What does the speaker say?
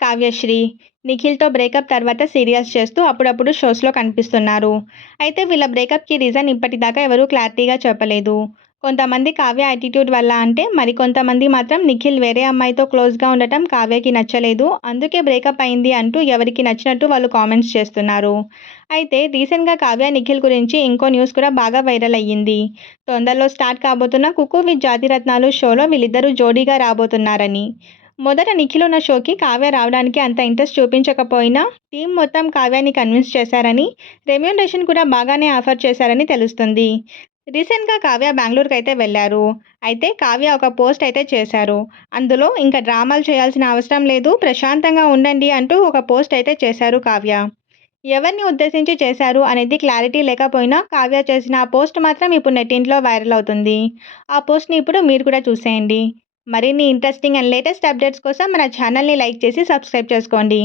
కావ్యశ్రీ నిఖిల్తో బ్రేకప్ తర్వాత సీరియల్స్ చేస్తూ అప్పుడప్పుడు షోస్లో కనిపిస్తున్నారు. అయితే వీళ్ళ బ్రేకప్కి రీజన్ ఇప్పటిదాకా ఎవరూ క్లారిటీగా చెప్పలేదు. కొంతమంది కావ్య యాటిట్యూడ్ వల్ల అంటే మరికొంతమంది మాత్రం నిఖిల్ వేరే అమ్మాయితో క్లోజ్గా ఉండటం కావ్యకి నచ్చలేదు. అందుకే బ్రేకప్ అయింది అంటూ ఎవరికి నచ్చినట్టు వాళ్ళు కామెంట్స్ చేస్తున్నారు. అయితే రీసెంట్గా కావ్య నిఖిల్ గురించి ఇంకో న్యూస్ కూడా బాగా వైరల్ అయ్యింది. తొందరలో స్టార్ట్ కాబోతున్న కుకు విత్ జాతిరత్నాలు షోలో వీళ్ళిద్దరూ జోడీగా రాబోతున్నారని. మొదట నిఖిల్ ఉన్న షోకి కావ్య రావడానికి అంత ఇంట్రెస్ట్ చూపించకపోయినా టీం మొత్తం కావ్యాన్ని కన్విన్స్ చేశారని రెమ్యూనరేషన్ కూడా బాగానే ఆఫర్ చేశారని తెలుస్తుంది. రీసెంట్గా కావ్య బెంగళూరుకి అయితే వెళ్ళారు. అయితే కావ్య ఒక పోస్ట్ అయితే చేశారు. అందులో ఇంకా డ్రామాలు చేయాల్సిన అవసరం లేదు ప్రశాంతంగా ఉండండి అంటూ ఒక పోస్ట్ అయితే చేశారు కావ్య. ఎవరిని ఉద్దేశించి చేశారు అనేది క్లారిటీ లేకపోయినా కావ్య చేసిన ఆ పోస్ట్ మాత్రం ఇప్పుడు నెట్టింట్లో వైరల్ అవుతుంది. ఆ పోస్ట్ని ఇప్పుడు మీరు కూడా చూసేయండి. మరిన్ని ఇంట్రెస్టింగ్ అండ్ లేటెస్ట్ అప్డేట్స్ కోసం మన ఛానల్ని లైక్ చేసి సబ్స్క్రైబ్ చేసుకోండి.